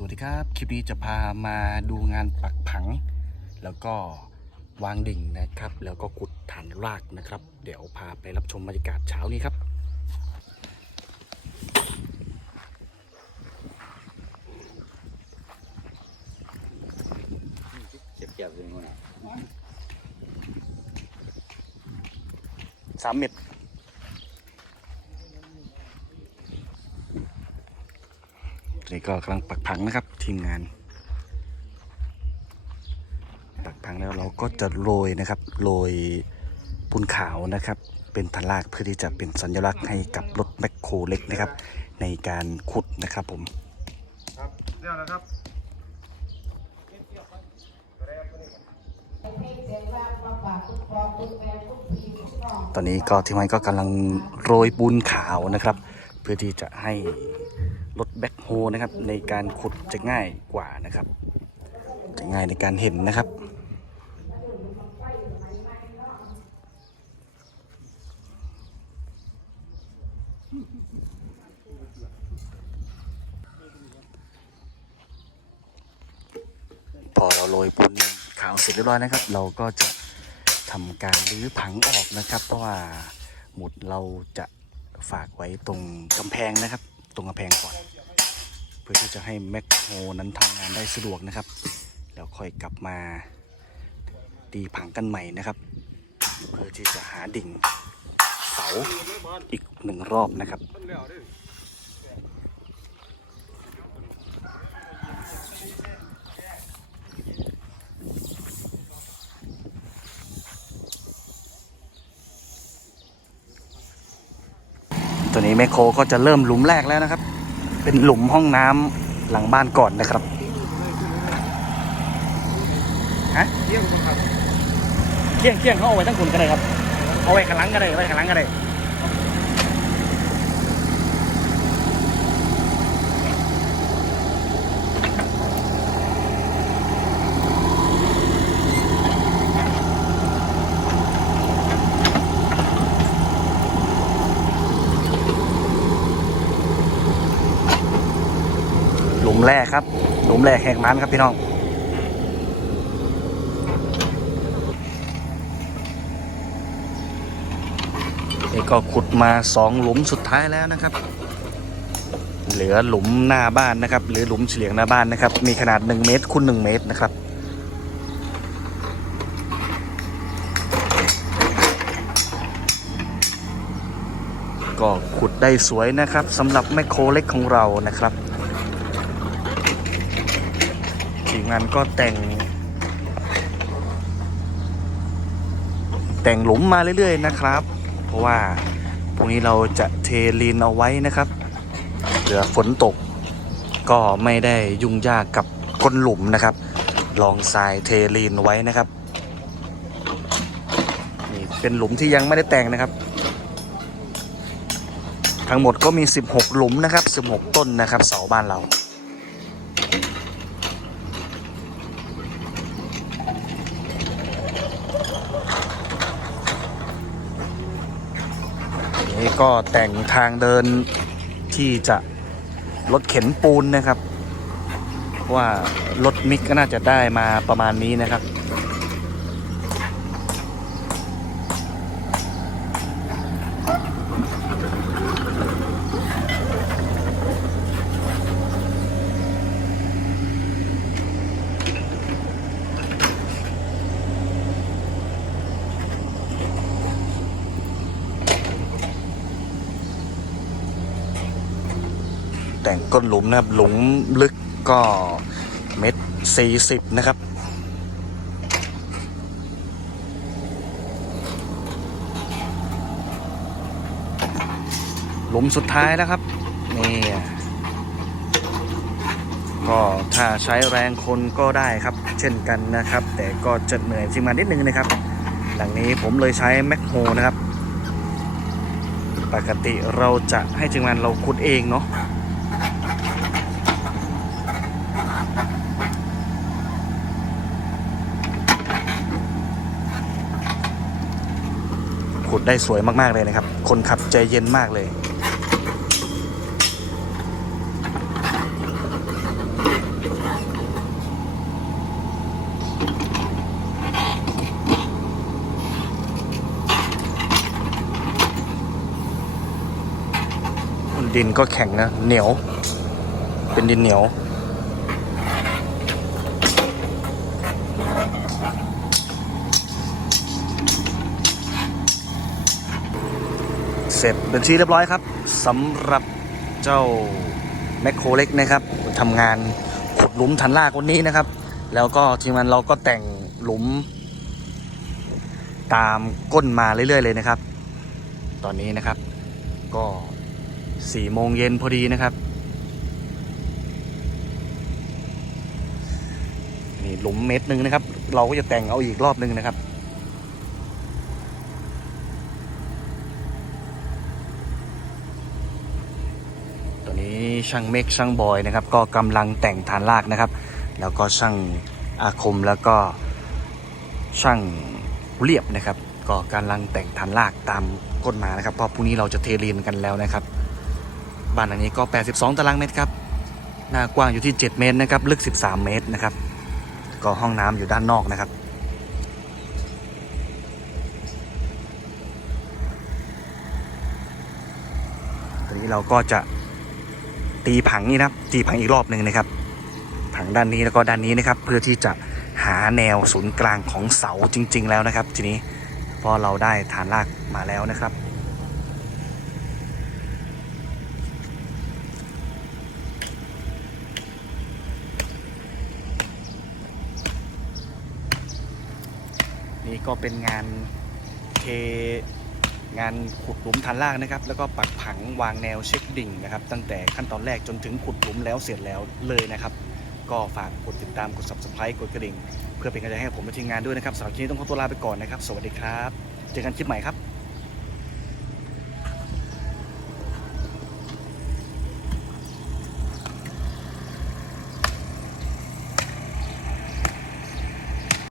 สวัสดีครับ คลิปนี้จะพามาดูงานปักผัง แล้วก็วางดิ่งนะครับ แล้วก็ขุดฐานรากนะครับ เดี๋ยวพาไปรับชมบรรยากาศเช้านี้ครับเจ็บเจ็บเลยคนอะสามเม็ด นี่ก็กำลังปักผังนะครับทีมงาน ปักผังแล้วเราก็จะโรยนะครับโรยปูนขาวนะครับ เป็นทลากเพื่อที่จะเป็นสัญลักษณ์ให้กับรถแมคโครเล็กนะครับ ในการขุดนะครับผมครับเรียกแล้วครับตอนนี้ก็ทีมงานก็กำลังโรยปูนขาวนะครับ เพื่อที่จะให้ รถแบ็คโฮนะครับ ในการขุดจะง่ายกว่านะครับ จะง่ายในการเห็นนะครับพอเราโรยปูนขาวเสร็จเรียบร้อยนะครับ เราก็จะทำการรื้อผังออกนะครับ เพราะว่าหมุดเราจะฝากไว้ตรงกำแพงนะครับ ตรงกำแพงก่อน เพื่อที่จะให้แมคโฮนั้นทำงานได้สะดวกนะครับ แล้วค่อยกลับมาตีผังกันใหม่นะครับ เพื่อที่จะหาดิ่งเสาอีกหนึ่งรอบนะครับ ตัวนี้แมคโครก็จะเริ่มหลุมแรกแล้วนะครับ เป็นหลุมห้องน้ำหลังบ้านก่อนนะครับฮะเที่ยงบังคับเที่ยงเที่ยงเขาเอาไว้ทั้งคุณกันเลยครับ เอาไว้ข้างหลังกันเลยไว้ข้างหลังกันเลย แรกครับหลุมแรกแหกมันครับพี่น้องนี่ก็ขุดมาสองหลุมสุดท้ายแล้วนะครับ เหลือหลุมหน้าบ้านนะครับ หรือหลุมเฉลียงหน้าบ้านนะครับ มีขนาด 1 เมตรคูณ1เมตรนะครับก็ขุดได้สวยนะครับสำหรับแมคโครเล็กของเรานะครับ ทีม งานก็แต่ง แต่งหลุมมาเรื่อยๆนะครับ เพราะว่าพรุ่งนี้เราจะเทลีนเอาไว้นะครับเผื่อฝนตก ก็ไม่ได้ยุ่งยากกับก้นหลุมนะครับ ลองทรายเทลีนไว้นะครับนี่เป็นหลุมที่ยังไม่ได้แต่งนะครับ ทั้งหมดก็มี 16 หลุมนะครับ 16 ต้นนะครับ เสาบ้านเรา นี่ก็แต่งทางเดินที่จะรถเข็นปูนนะครับ ว่ารถมิกก็น่าจะได้มาประมาณนี้นะครับ แต่งก้นหลุมนะครับ หลุมลึกก็เม็ดสี่สิบนะครับหลุมสุดท้ายแล้วครับ นี่ ก็ถ้าใช้แรงคนก็ได้ครับ เช่นกันนะครับ แต่ก็จะเหนื่อยจริงมานิดนึงนะครับ หลังนี้ผมเลยใช้แมคโฮนะครับ ปกติเราจะให้จึงมันเราขุดเองเนาะ ดได้สวยมากๆเลยนะครับ คนขับใจเย็นมากเลย ดินก็แข็งนะ เหนียว เป็นดินเหนียว เสร็จเป็นที่เรียบร้อยครับสำหรับเจ้าแมคโครเล็กนะครับทำงานขุดหลุมทันลากวันนี้นะครับ แล้วก็ทีมงานเราก็แต่งหลุม ตามก้นมาเรื่อยๆเลยนะครับ ตอนนี้นะครับ ก็สี่โมงเย็นพอดีนะครับ นี่หลุมเม็ดหนึ่งนะครับ เราก็จะแต่งเอาอีกรอบหนึ่งนะครับ ตัวนี้ช่างเมกช่างบอยนะครับ ก็กำลังแต่งฐานรากนะครับ แล้วก็ช่างอาคมแล้วก็ช่างเรียบนะครับ ก็กำลังแต่งฐานรากตามก้นมายนะครับ เพราะพรุ่งนี้เราจะเทเรียนกันแล้วนะครับ บ้านหลังนี้ก็ 82 ตารางเมตรครับหน้ากว้างอยู่ที่ 7 เมตรนะครับ ลึก 13 เมตรนะครับ ก็ห้องน้ำอยู่ด้านนอกนะครับตอนนี้เราก็จะ ตีผังนี่นะครับ ตีผังอีกรอบหนึ่งนะครับ ผังด้านนี้แล้วก็ด้านนี้นะครับ เพื่อที่จะหาแนวศูนย์กลางของเสาจริง ๆ แล้วนะครับ ทีนี้พอเราได้ฐานรากมาแล้วนะครับนี่ก็เป็นงานเท งานขุดหลุมฐานรากนะครับ แล้วก็ปักผังวางแนวเช็คดิ่งนะครับ ตั้งแต่ขั้นตอนแรกจนถึงขุดหลุมแล้วเสร็จแล้วเลยนะครับ ก็ฝากกดติดตามกด subscribe กดกระดิ่ง เพื่อเป็นกำลังใจให้ผมและทีมงานด้วยนะครับสำหรับคลิปนี้ต้องขอตัวลาไปก่อนนะครับ สวัสดีครับ เจอกันคลิปใหม่ครับ